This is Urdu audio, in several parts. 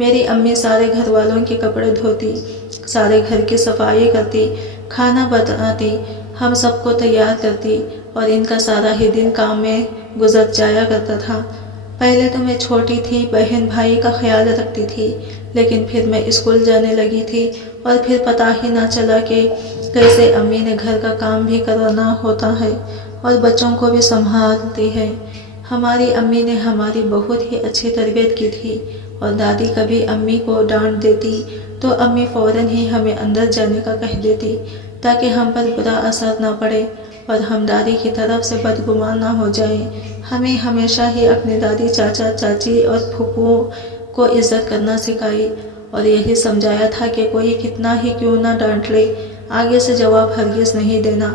میری امی سارے گھر والوں کے کپڑے دھوتی، سارے گھر کی صفائی کرتی، کھانا بناتی، ہم سب کو تیار کرتی اور ان کا سارا ہی دن کام میں گزر جایا کرتا تھا۔ پہلے تو میں چھوٹی تھی، بہن بھائی کا خیال رکھتی تھی، لیکن پھر میں اسکول جانے لگی تھی اور پھر پتہ ہی نہ چلا کہ کیسے امی نے گھر کا کام بھی کرنا ہوتا ہے اور بچوں کو بھی سنبھالتی ہے۔ ہماری امی نے ہماری بہت ہی اچھی تربیت کی تھی اور دادی کبھی امی کو ڈانٹ دیتی تو امی فوراً ہی ہمیں اندر جانے کا کہہ دیتی تاکہ ہم پر برا اثر نہ پڑے اور ہم دادی کی طرف سے بدگمان نہ ہو جائیں۔ ہمیں ہمیشہ ہی اپنے دادی، چاچا، چاچی اور پھوپھوؤں کو عزت کرنا سکھائی اور یہی سمجھایا تھا کہ کوئی کتنا ہی کیوں نہ ڈانٹ لے، آگے سے جواب ہرگز نہیں دینا،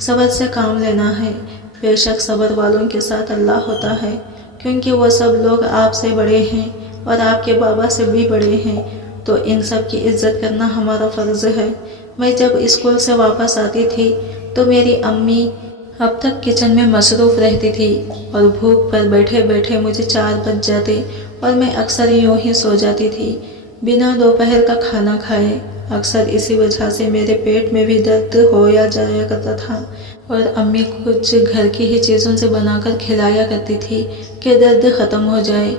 صبر سے کام لینا ہے۔ بے شک صبر والوں کے ساتھ اللہ ہوتا ہے، کیونکہ وہ سب لوگ آپ سے بڑے ہیں اور آپ کے بابا سے بھی بڑے ہیں، تو ان سب کی عزت کرنا ہمارا فرض ہے۔ میں جب اسکول سے واپس آتی تھی تو میری امی اب تک کچن میں مصروف رہتی تھی اور بھوک پر بیٹھے بیٹھے مجھے 4 بج جاتے اور میں اکثر یوں ہی سو جاتی تھی بنا دوپہر کا کھانا کھائے۔ اکثر اسی وجہ سے میرے پیٹ میں بھی درد ہویا جایا کرتا تھا اور امی کچھ گھر کی ہی چیزوں سے بنا کر کھلایا کرتی تھی کہ درد ختم ہو جائے،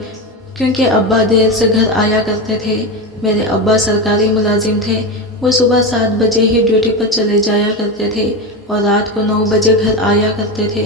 کیونکہ ابا دیر سے گھر آیا کرتے تھے۔ میرے ابا سرکاری ملازم تھے، وہ صبح 7 بجے ہی ڈیوٹی پر چلے جایا کرتے تھے اور رات کو 9 بجے گھر آیا کرتے تھے۔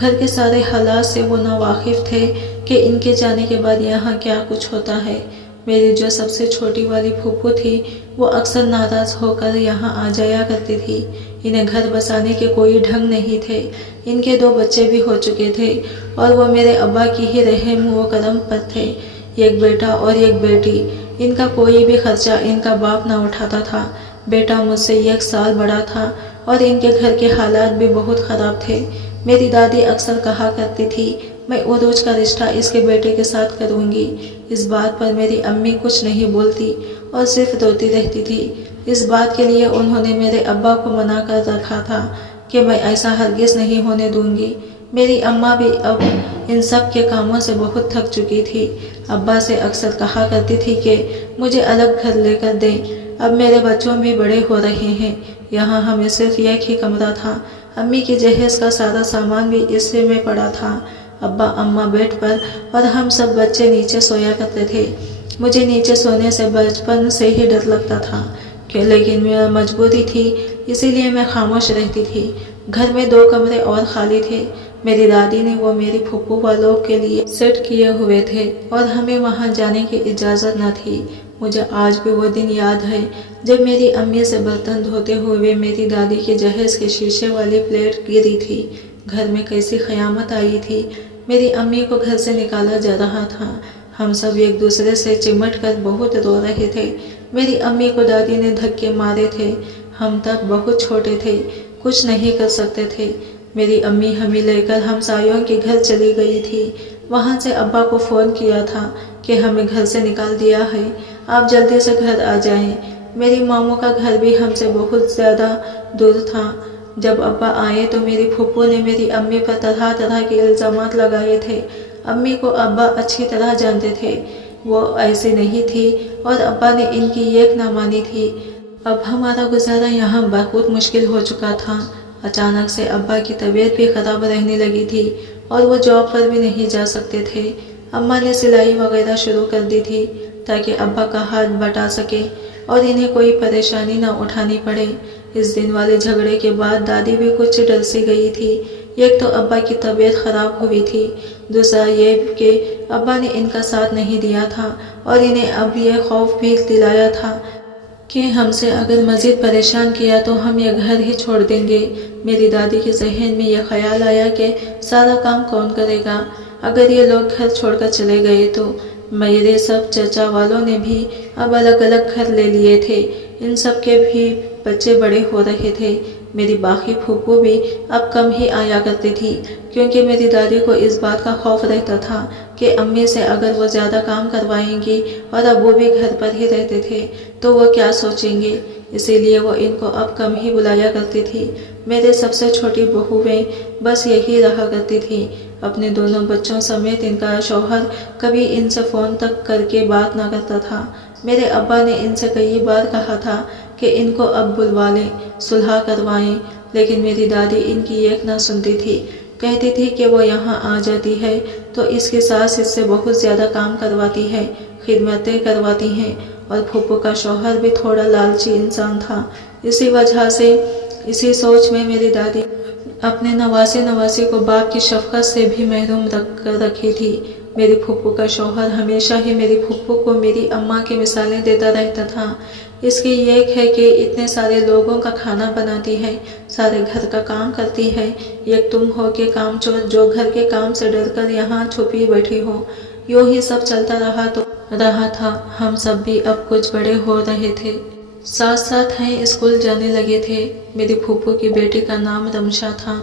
گھر کے سارے حالات سے وہ ناواقف تھے کہ ان کے جانے کے بعد یہاں کیا کچھ ہوتا ہے۔ میری جو سب سے چھوٹی والی پھوپھو تھی وہ اکثر ناراض ہو کر یہاں آ جایا کرتی تھی۔ انہیں گھر بسانے کے کوئی ڈھنگ نہیں تھے، ان کے 2 بچے بھی ہو چکے تھے اور وہ میرے ابا کی ہی رحم و کرم پر تھے، ایک بیٹا اور ایک بیٹی۔ ان کا کوئی بھی خرچہ ان کا باپ نہ اٹھاتا تھا۔ بیٹا مجھ سے 1 سال بڑا تھا اور ان کے گھر کے حالات بھی بہت خراب تھے۔ میری دادی اکثر کہا کرتی تھی میں عروج کا رشتہ اس کے بیٹے کے ساتھ کروں گی۔ اس بات پر میری امی کچھ نہیں بولتی اور صرف روتی رہتی تھی۔ اس بات کے لیے انہوں نے میرے ابا کو منع کر رکھا تھا کہ میں ایسا ہرگز نہیں ہونے دوں گی۔ میری اماں بھی اب ان سب کے کاموں سے بہت تھک چکی تھی۔ ابا سے اکثر کہا کرتی تھی کہ مجھے الگ گھر لے کر دیں، اب میرے بچوں بھی بڑے ہو رہے ہیں، یہاں ہمیں صرف ایک ہی کمرہ تھا۔ امی کی جہیز کا سارا سامان بھی اس میں پڑا تھا۔ ابا اماں بیڈ پر اور ہم سب بچے نیچے سویا کرتے تھے۔ مجھے نیچے سونے سے بچپن سے ہی ڈر لگتا تھا، لیکن میرا مجبوری تھی، اسی لیے میں خاموش رہتی تھی۔ گھر میں 2 کمرے اور خالی تھے، میری دادی نے وہ میری پھوپھو والوں کے لیے سیٹ کیے ہوئے تھے اور ہمیں وہاں جانے کی اجازت نہ تھی۔ مجھے آج بھی وہ دن یاد ہے جب میری امی سے برتن دھوتے ہوئے میری دادی کے جہیز کے شیشے والی پلیٹ گری تھی۔ گھر میں کیسی قیامت آئی تھی، میری امی کو گھر سے نکالا جا رہا تھا، ہم سب ایک دوسرے سے چمٹ کر بہت رو رہے تھے۔ میری امی کو دادی نے دھکے مارے تھے، ہم تب بہت چھوٹے تھے، کچھ نہیں کر سکتے تھے۔ میری امی ہمیں لے کر ہمسایوں کے گھر چلی گئی تھی، وہاں سے ابا کو فون کیا تھا کہ ہمیں گھر سے نکال دیا ہے، آپ جلدی سے گھر آ جائیں۔ میری ماموں کا گھر بھی ہم سے بہت زیادہ دور تھا۔ جب ابا آئے تو میری پھوپھو نے میری امی پر طرح طرح کے الزامات لگائے تھے۔ امی کو ابا اچھی طرح جانتے تھے، وہ ایسی نہیں تھی اور ابا نے ان کی ایک نہ مانی تھی۔ اب ہمارا گزارا یہاں بہت مشکل ہو چکا تھا۔ اچانک سے ابا کی طبیعت بھی خراب رہنے لگی تھی اور وہ جاب پر بھی نہیں جا سکتے تھے۔ اماں نے سلائی وغیرہ شروع کر دی تھی تاکہ ابا کا ہاتھ بٹا سکے اور انہیں کوئی پریشانی نہ اٹھانی پڑے۔ اس دن والے جھگڑے کے بعد دادی بھی کچھ ڈر سی گئی تھی۔ ایک تو ابا کی طبیعت خراب ہوئی تھی، دوسرا یہ کہ ابا نے ان کا ساتھ نہیں دیا تھا اور انہیں اب یہ خوف بھی دلایا تھا کہ ہم سے اگر مزید پریشان کیا تو ہم یہ گھر ہی چھوڑ دیں گے۔ میری دادی کے ذہن میں یہ خیال آیا کہ سارا کام کون کرے گا اگر یہ لوگ گھر چھوڑ کر چلے گئے تو۔ میرے سب چچا والوں نے بھی اب الگ الگ گھر لے لیے تھے، ان سب کے بھی بچے بڑے ہو رہے تھے۔ میری باقی پھوپھو بھی اب کم ہی آیا کرتی تھی، کیونکہ میری دادی کو اس بات کا خوف رہتا تھا کہ امی سے اگر وہ زیادہ کام کروائیں گی اور ابو بھی گھر پر ہی رہتے تھے تو وہ کیا سوچیں گے، اسی لیے وہ ان کو اب کم ہی بلایا کرتی تھی۔ میرے سب سے چھوٹی بہویں بس یہی رہا کرتی تھی، اپنے دونوں بچوں سمیت ان کا شوہر کبھی ان سے فون تک کر کے بات نہ کرتا تھا۔ میرے ابا نے ان سے کئی بار کہا تھا کہ ان کو اب بلوا لیں، صلح کروائیں، لیکن میری دادی ان کی ایک نہ سنتی تھی۔ کہتی تھی کہ وہ یہاں آ جاتی ہے تو اس کی ساس اس سے بہت زیادہ کام کرواتی ہے، خدمتیں کرواتی ہیں، اور پھوپھو کا شوہر بھی تھوڑا لالچی انسان تھا۔ اسی وجہ سے اسی سوچ میں میری دادی اپنے نواسی کو باپ کی شفقت سے بھی محروم رکھی تھی۔ میری پھوپھو کا شوہر ہمیشہ ہی میری پھوپھو کو میری اماں کی مثالیں دیتا رہتا تھا۔ اس کی ایک ہے کہ اتنے سارے لوگوں کا کھانا بناتی ہے، سارے گھر کا کام کرتی ہے، ایک تم ہو کے کام چور جو گھر کے کام سے ڈر کر یہاں چھپی بیٹھی ہو۔ یوں ہی سب چلتا رہا تھا۔ ہم سب بھی اب کچھ بڑے ہو رہے تھے، ساتھ ہیں اسکول جانے لگے تھے۔ میری پھوپھو کی بیٹی کا نام رمشا تھا۔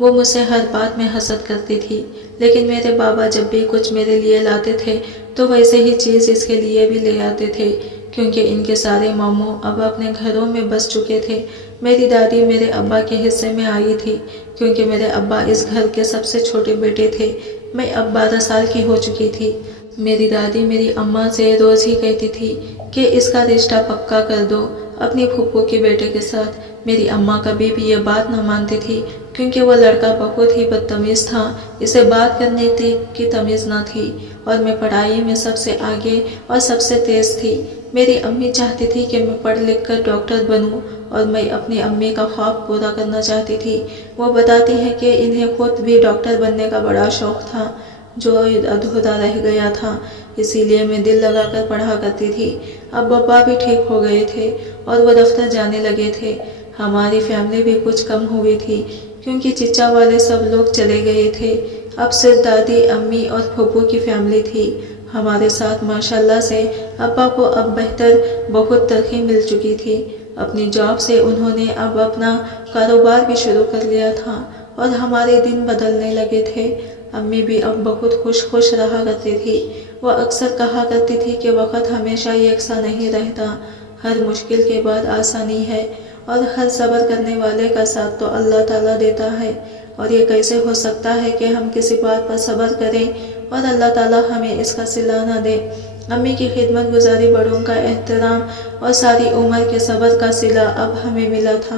وہ مجھ سے ہر بات میں حسد کرتی تھی، لیکن میرے بابا جب بھی کچھ میرے لیے لاتے تھے تو ویسے ہی چیز اس کے لیے بھی لے آتے تھے، کیونکہ ان کے سارے ماموں اب اپنے گھروں میں بس چکے تھے۔ میری دادی میرے ابا کے حصے میں آئی تھی، کیونکہ میرے ابا اس گھر کے سب سے چھوٹے بیٹے تھے۔ میں اب 12 سال کی ہو چکی تھی۔ میری دادی میری اماں سے روز ہی کہتی تھی کہ اس کا رشتہ پکا کر دو اپنی پھوپھو کے بیٹے کے ساتھ۔ میری اماں کبھی بھی یہ بات نہ مانتی تھی، کیونکہ وہ لڑکا بہت ہی بدتمیز تھا، اسے بات کرنے کی تمیز نہ تھی، اور میں پڑھائی میں سب سے آگے اور سب سے تیز تھی۔ میری امی چاہتی تھی کہ میں پڑھ لکھ کر ڈاکٹر بنوں، اور میں اپنی امی کا خواب پورا کرنا چاہتی تھی۔ وہ بتاتی ہیں کہ انہیں خود بھی ڈاکٹر بننے کا بڑا شوق تھا، جو ادھورا رہ گیا تھا، اسی لیے میں دل لگا کر پڑھا کرتی تھی۔ اب ابا بھی ٹھیک ہو گئے تھے اور وہ دفتر جانے لگے تھے۔ ہماری فیملی بھی کچھ کم ہوئی تھی، کیونکہ چچا والے سب لوگ چلے گئے تھے۔ اب صرف دادی، امی اور پھوپھو کی فیملی تھی ہمارے ساتھ۔ ماشاءاللہ سے ابا کو اب بہت ترقی مل چکی تھی۔ اپنی جاب سے انہوں نے اب اپنا کاروبار بھی شروع کر لیا تھا، اور ہمارے دن بدلنے لگے تھے۔ امی بھی اب بہت خوش رہا کرتی تھی۔ وہ اکثر کہا کرتی تھی کہ وقت ہمیشہ یکساں نہیں رہتا، ہر مشکل کے بعد آسانی ہے، اور ہر صبر کرنے والے کا ساتھ تو اللہ تعالیٰ دیتا ہے، اور یہ کیسے ہو سکتا ہے کہ ہم کسی بات پر صبر کریں اور اللہ تعالیٰ ہمیں اس کا صلہ نہ دے۔ امی کی خدمت گزاری، بڑوں کا احترام اور ساری عمر کے صبر کا صلہ اب ہمیں ملا تھا۔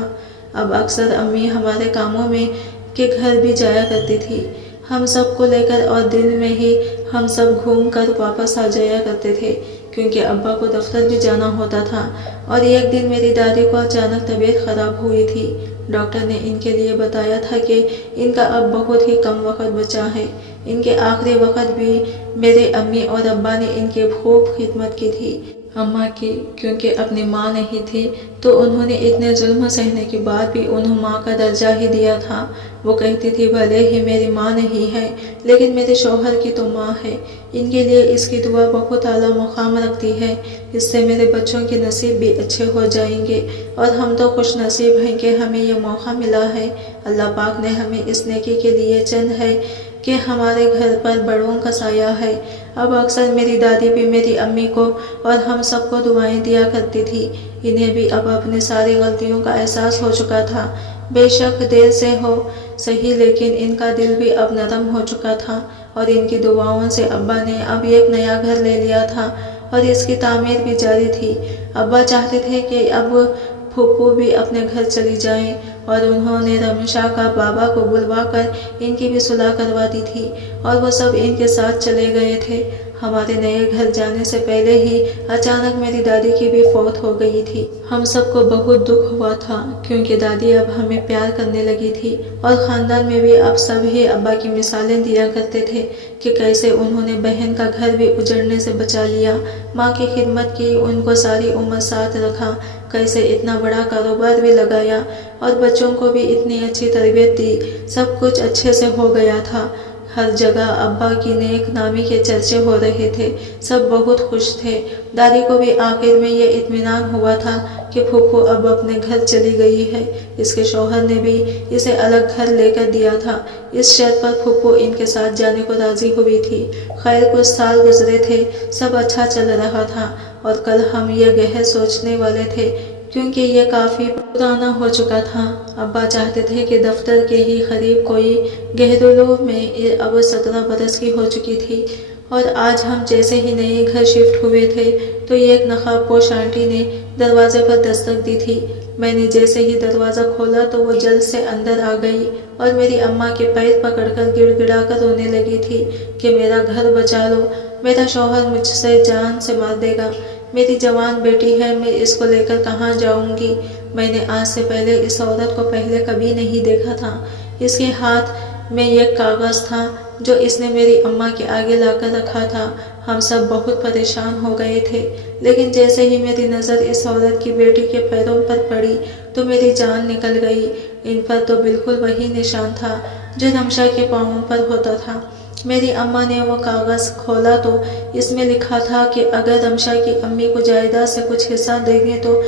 اب اکثر امی ہمارے کاموں میں کے گھر بھی جایا کرتی تھی، ہم سب کو لے کر، اور دن میں ہی ہم سب گھوم کر واپس آ جایا کرتے تھے، کیونکہ ابا کو دفتر بھی جانا ہوتا تھا۔ اور ایک دن میری دادی کو اچانک طبیعت خراب ہوئی تھی۔ ڈاکٹر نے ان کے لیے بتایا تھا کہ ان کا اب بہت ہی کم وقت بچا ہے۔ ان کے آخری وقت بھی میرے امی اور ابا نے ان کی خوب خدمت کی تھی۔ اماں کی، کیونکہ اپنی ماں نہیں تھی تو انہوں نے اتنے ظلم سہنے کے بعد بھی انہیں ماں کا درجہ ہی دیا تھا۔ وہ کہتی تھی بھلے ہی میری ماں نہیں ہے، لیکن میرے شوہر کی تو ماں ہے، ان کے لیے اس کی دعا بہت اعلیٰ مقام رکھتی ہے، اس سے میرے بچوں کے نصیب بھی اچھے ہو جائیں گے، اور ہم تو خوش نصیب ہیں کہ ہمیں یہ موقع ملا ہے۔ اللہ پاک نے ہمیں اس نیکی کے لیے چند ہے کہ ہمارے گھر پر بڑوں کا سایہ ہے۔ اب اکثر میری دادی بھی میری امی کو اور ہم سب کو دعائیں دیا کرتی تھی۔ انہیں بھی اب اپنی ساری غلطیوں کا احساس ہو چکا تھا، بے شک دیر سے ہو صحیح، لیکن ان کا دل بھی اب نرم ہو چکا تھا، اور ان کی دعاؤں سے ابا نے اب ایک نیا گھر لے لیا تھا، اور اس کی تعمیر بھی جاری تھی۔ ابا چاہتے تھے کہ اب پھوپھو بھی اپنے گھر چلی جائیں، اور انہوں نے رمشا کا بابا کو بلوا کر ان کی بھی صلح کروا دی تھی، اور وہ سب ان کے ساتھ چلے گئے تھے۔ ہمارے نئے گھر جانے سے پہلے ہی اچانک میری دادی کی بھی فوت ہو گئی تھی۔ ہم سب کو بہت دکھ ہوا تھا، کیونکہ دادی اب ہمیں پیار کرنے لگی تھی، اور خاندان میں بھی اب سب ہی ابا کی مثالیں دیا کرتے تھے کہ کیسے انہوں نے بہن کا گھر بھی اجڑنے سے بچا لیا، ماں کی خدمت کی، ان کو ساری عمر ساتھ رکھا، کیسے اتنا بڑا کاروبار بھی لگایا، اور بچوں کو بھی اتنی اچھی تربیت دی، سب کچھ اچھے سے ہو گیا تھا۔ ہر جگہ ابا کی نیک نامی کے چرچے ہو رہے تھے، سب بہت خوش تھے۔ دادی کو بھی آخر میں یہ اطمینان ہوا تھا کہ پھوپھو اب اپنے گھر چلی گئی ہے۔ اس کے شوہر نے بھی اسے الگ گھر لے کر دیا تھا، اس شرط پر پھوپھو ان کے ساتھ جانے کو راضی ہوئی تھی۔ خیر کچھ سال گزرے تھے، سب اچھا چل رہا تھا، اور کل ہم یہ گہر سوچنے والے تھے کیونکہ یہ کافی پرانا ہو چکا تھا۔ ابا چاہتے تھے کہ دفتر کے ہی قریب کوئی گھریلو میں اب 17 برس کی ہو چکی تھی، اور آج ہم جیسے ہی نئے گھر شفٹ ہوئے تھے تو ایک نقاب پوش آنٹی نے دروازے پر دستک دی تھی۔ میں نے جیسے ہی دروازہ کھولا تو وہ جلد سے اندر آ گئی اور میری اماں کے پیر پکڑ کر گڑ گڑا کر رونے لگی تھی کہ میرا گھر بچا لو، میرا شوہر مجھ سے جان سے مار دے گا، میری جوان بیٹی ہے، میں اس کو لے کر کہاں جاؤں گی۔ میں نے آج سے پہلے اس عورت کو پہلے کبھی نہیں دیکھا تھا۔ اس کے ہاتھ میں ایک کاغذ تھا جو اس نے میری اماں کے آگے لا کر رکھا تھا۔ ہم سب بہت پریشان ہو گئے تھے، لیکن جیسے ہی میری نظر اس عورت کی بیٹی کے پیروں پر پڑی تو میری جان نکل گئی۔ ان پر تو بالکل وہی نشان تھا جو رمشا کے پاؤں پر ہوتا تھا۔ میری اماں نے وہ کاغذ کھولا تو اس میں لکھا تھا کہ اگر رمشا کی امی کو جائیداد سے کچھ حصہ دیں گے تو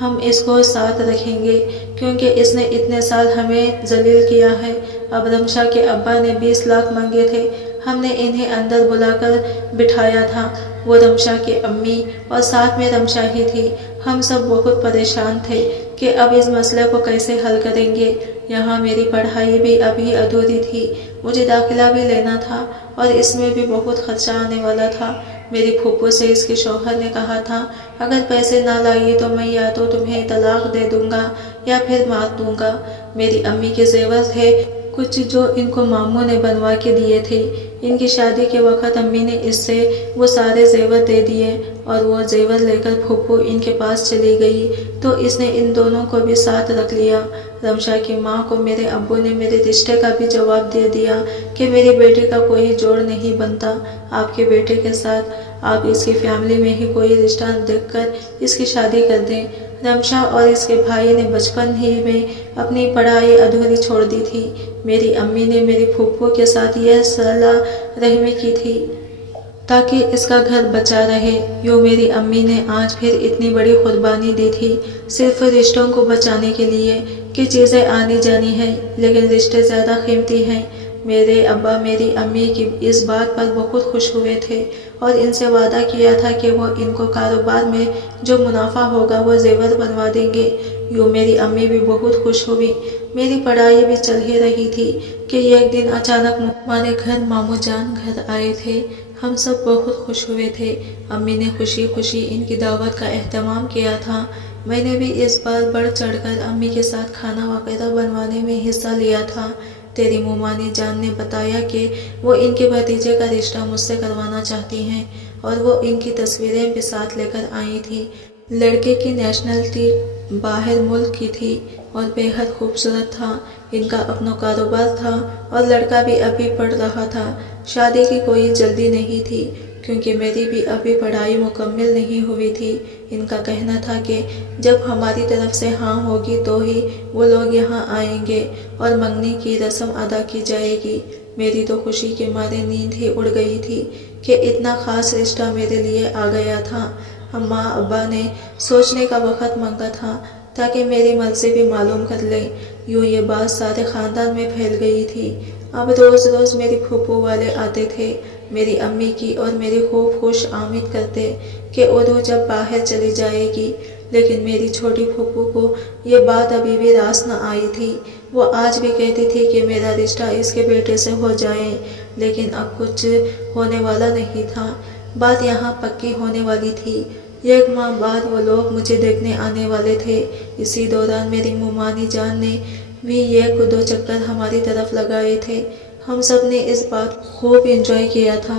ہم اس کو ساتھ رکھیں گے، کیونکہ اس نے اتنے سال ہمیں ذلیل کیا ہے۔ اب رمشا کے ابا نے 20 لاکھ مانگے تھے، ہم نے انہیں اندر بلا کر بٹھایا تھا، وہ رمشا کی امی اور ساتھ میں رمشا ہی تھی۔ ہم سب بہت پریشان تھے کہ اب اس مسئلے کو کیسے حل کریں گے۔ یہاں میری پڑھائی بھی ابھی ادھوری تھی، مجھے داخلہ بھی لینا تھا اور اس میں بھی بہت خرچہ آنے والا تھا۔ میری پھوپھو سے اس کے شوہر نے کہا تھا اگر پیسے نہ لائی تو میں یا تو تمہیں طلاق دے دوں گا یا پھر مار دوں گا۔ میری امی کے زیور تھے کچھ جو ان کو ماموں نے بنوا کے دیے تھے۔ ان کی شادی کے وقت امی نے اس سے وہ سارے زیور دے دیے اور وہ زیور لے کر پھوپھو ان کے پاس چلی گئی تو اس نے ان دونوں کو بھی ساتھ رکھ لیا۔ رمشا کی ماں کو میرے ابو نے میرے رشتے کا بھی جواب دے دیا کہ میری بیٹی کا کوئی جوڑ نہیں بنتا آپ کے بیٹے کے ساتھ، آپ اس کی فیملی میں ہی کوئی رشتہ دیکھ کر اس کی شادی کر دیں۔ رمشا اور اس کے بھائی نے بچپن ہی میں اپنی پڑھائی ادھوری چھوڑ دی تھی۔ میری امی نے میری پھوپھو کے ساتھ یہ صلاح رحمی کی تھی تاکہ اس کا گھر بچا رہے۔ یوں میری امی نے آج پھر اتنی بڑی قربانی دی تھی صرف رشتوں کو بچانے کے لیے کہ چیزیں آنی جانی ہیں لیکن رشتے زیادہ قیمتی ہیں۔ میرے ابا میری امی کی اس بات پر بہت خوش ہوئے تھے اور ان سے وعدہ کیا تھا کہ وہ ان کو کاروبار میں جو منافع ہوگا وہ زیور بنوا دیں گے۔ یوں میری امی بھی بہت خوش ہوئی۔ میری پڑھائی بھی چل ہی رہی تھی کہ ایک دن اچانک ہمارے گھر ماموں جان گھر آئے تھے۔ ہم سب بہت خوش ہوئے تھے۔ امی نے خوشی خوشی ان کی دعوت کا اہتمام کیا تھا۔ میں نے بھی اس بار بڑھ چڑھ کر امی کے ساتھ کھانا وغیرہ بنوانے میں حصہ لیا تھا۔ تیری مومانی جان نے بتایا کہ وہ ان کے بھتیجے کا رشتہ مجھ سے کروانا چاہتی ہیں اور وہ ان کی تصویریں بھی ساتھ لے کر آئی تھی۔ لڑکے کی نیشنلٹی باہر ملک کی تھی اور بے حد خوبصورت تھا۔ ان کا اپنا کاروبار تھا اور لڑکا بھی ابھی پڑھ رہا تھا۔ شادی کی کوئی جلدی نہیں تھی کیونکہ میری بھی ابھی پڑھائی مکمل نہیں ہوئی تھی۔ ان کا کہنا تھا کہ جب ہماری طرف سے ہاں ہوگی تو ہی وہ لوگ یہاں آئیں گے اور منگنی کی رسم ادا کی جائے گی۔ میری تو خوشی کے مارے نیند ہی اڑ گئی تھی کہ اتنا خاص رشتہ میرے لیے آ گیا تھا۔ اماں ابا نے سوچنے کا وقت مانگا تھا تاکہ میری مرضی بھی معلوم کر لیں۔ یوں یہ بات سارے خاندان میں پھیل گئی تھی۔ اب روز روز میری پھوپھو والے آتے تھے، میری امی کی اور میری خوب خوش آمد کرتے کہ ادھو جب باہر چلی جائے گی، لیکن میری چھوٹی پھوپھو کو یہ بات ابھی بھی راس نہ آئی تھی۔ وہ آج بھی کہتی تھی کہ میرا رشتہ اس کے بیٹے سے ہو جائے، لیکن اب کچھ ہونے والا نہیں تھا۔ بات یہاں پکی ہونے والی تھی۔ 1 ماہ بعد وہ لوگ مجھے دیکھنے آنے والے تھے۔ اسی دوران میری مومانی جان نے بھی 1-2 چکر ہماری طرف لگائے تھے۔ ہم سب نے اس بات کو خوب انجوائے کیا تھا۔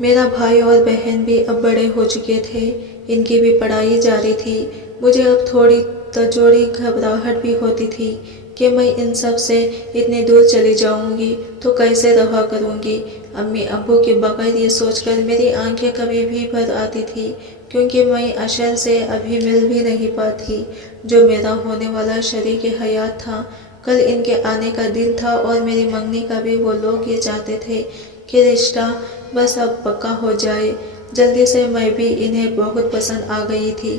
میرا بھائی اور بہن بھی اب بڑے ہو چکے تھے، ان کی بھی پڑھائی جاری تھی۔ مجھے اب تھوڑی تھوڑی گھبراہٹ بھی ہوتی تھی کہ میں ان سب سے اتنی دور چلی جاؤں گی تو کیسے رہا کروں گی۔ امی ابو کے بغیر یہ سوچ کر میری آنکھیں کبھی بھی بھر آتی تھی کیونکہ میں اشر سے ابھی مل بھی نہیں پاتی جو میرا ہونے والا شریک حیات تھا۔ کل ان کے آنے کا دن تھا اور میری منگنی کا بھی وہ لوگ یہ چاہتے تھے کہ رشتہ بس اب پکا ہو جائے۔ جلدی سے میں بھی انہیں بہت پسند آ گئی تھی۔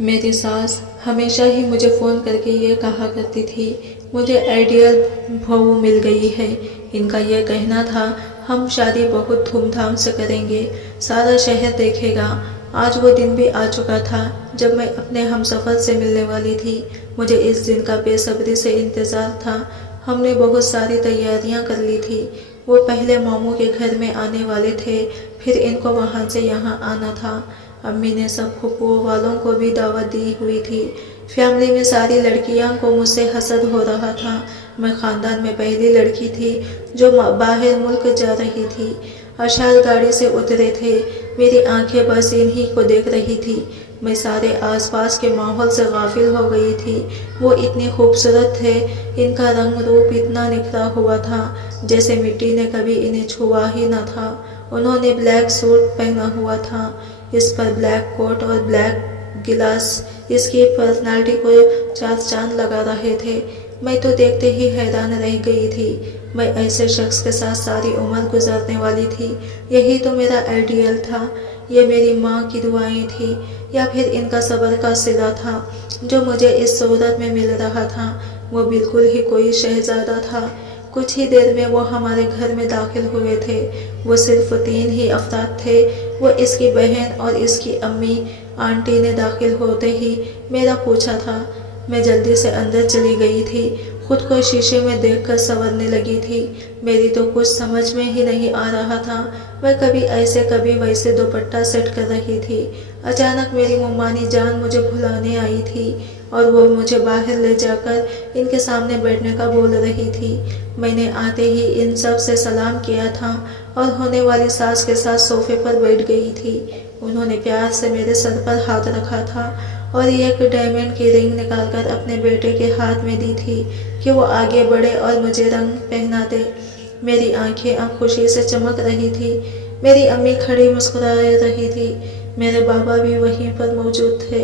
میری ساس ہمیشہ ہی مجھے فون کر کے یہ کہا کرتی تھی مجھے آئیڈیل بہو مل گئی ہے۔ ان کا یہ کہنا تھا ہم شادی بہت دھوم دھام سے کریں گے، سارا شہر دیکھے گا، آج وہ دن بھی آ چکا تھا جب میں اپنے ہمسفر سے ملنے والی تھی۔ مجھے اس دن کا بے صبری سے انتظار تھا۔ ہم نے بہت ساری تیاریاں کر لی تھی۔ وہ پہلے ماموں کے گھر میں آنے والے تھے، پھر ان کو وہاں سے یہاں آنا تھا۔ امی نے سب پھپھو والوں کو بھی دعوت دی ہوئی تھی۔ فیملی میں ساری لڑکیاں کو مجھ سے حسد ہو رہا تھا۔ میں خاندان میں پہلی لڑکی تھی جو باہر ملک جا رہی تھی۔ اشار گاڑی سے اترے تھے، میری آنکھیں بس انہی کو دیکھ رہی تھی۔ میں سارے آس پاس کے ماحول سے غافل ہو گئی تھی۔ وہ اتنی خوبصورت تھے، ان کا رنگ روپ اتنا نکھرا ہوا تھا جیسے مٹی نے کبھی انہیں چھوا ہی نہ تھا۔ انہوں نے بلیک سوٹ پہنا ہوا تھا، اس پر بلیک کوٹ اور بلیک گلاس اس کی پرسنالٹی کو چار چاند لگا رہے تھے۔ میں تو دیکھتے ہی حیران رہ گئی تھی۔ میں ایسے شخص کے ساتھ ساری عمر گزارنے والی تھی، یہی تو میرا آئیڈیل تھا۔ یہ میری ماں کی دعائیں تھی یا پھر ان کا صبر کا صلہ تھا جو مجھے اس صورت میں مل رہا تھا۔ وہ بالکل ہی کوئی شہزادہ تھا۔ کچھ ہی دیر میں وہ ہمارے گھر میں داخل ہوئے تھے۔ وہ صرف 3 ہی افراد تھے، وہ اس کی بہن اور اس کی امی۔ آنٹی نے داخل ہوتے ہی میرا پوچھا تھا۔ میں جلدی سے اندر چلی گئی تھی، خود کو شیشے میں دیکھ کر سنورنے لگی تھی۔ میری تو کچھ سمجھ میں ہی نہیں آ رہا تھا۔ میں کبھی ایسے کبھی ویسے دوپٹہ سیٹ کر رہی تھی۔ اچانک میری ممانی جان مجھے بلانے آئی تھی اور وہ مجھے باہر لے جا کر ان کے سامنے بیٹھنے کا بول رہی تھی۔ میں نے آتے ہی ان سب سے سلام کیا تھا اور ہونے والی ساس کے ساتھ صوفے پر بیٹھ گئی تھی۔ انہوں نے پیار سے میرے سر پر ہاتھ رکھا تھا اور ایک ڈائمنڈ کی رنگ نکال کر اپنے بیٹے کے ہاتھ میں دی تھی کہ وہ آگے بڑھے اور مجھے رنگ پہنا دے۔ میری آنکھیں اب خوشی سے چمک رہی تھی۔ میری امی کھڑی مسکرا رہی تھی، میرے بابا بھی وہیں پر موجود تھے۔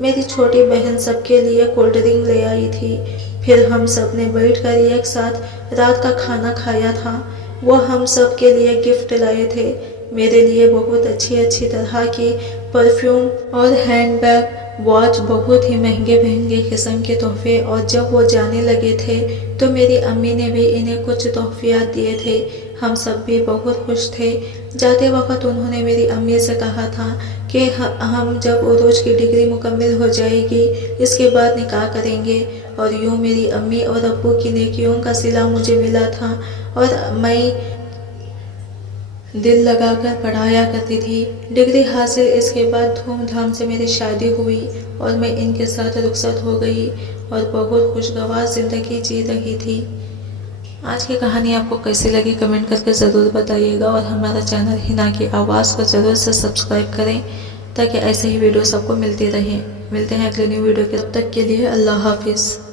میری چھوٹی بہن سب کے لیے کولڈ ڈرنک لے آئی تھی۔ پھر ہم سب نے بیٹھ کر ایک ساتھ رات کا کھانا کھایا تھا۔ وہ ہم سب کے لیے گفٹ لائے تھے، میرے لیے بہت اچھی طرح کی پرفیوم اور ہینڈ بیگ، واچ، بہت ہی مہنگے قسم کے تحفے۔ اور جب وہ جانے لگے تھے تو میری امی نے بھی انہیں کچھ تحفیات دیے تھے۔ ہم سب بھی بہت خوش تھے۔ جاتے وقت انہوں نے میری امی سے کہا تھا کہ ہم جب عروج کی ڈگری مکمل ہو جائے گی اس کے بعد نکاح کریں گے۔ اور یوں میری امی اور ابو کی نیکیوں کا صلہ مجھے ملا تھا اور میں دل لگا کر پڑھایا کرتی تھی۔ ڈگری حاصل اس کے بعد دھوم دھام سے میری شادی ہوئی اور میں ان کے ساتھ رخصت ہو گئی اور بہت خوشگوار زندگی جی رہی تھی۔ آج کی کہانی آپ کو کیسی لگی کمنٹ کر کے ضرور بتائیے گا اور ہمارا چینل ہنا کی آواز کو ضرور سے سبسکرائب کریں تاکہ ایسے ہی ویڈیوز آپ کو ملتی رہیں۔ ملتے ہیں اگلے نیو ویڈیو کے، تب تک کے لیے اللہ حافظ۔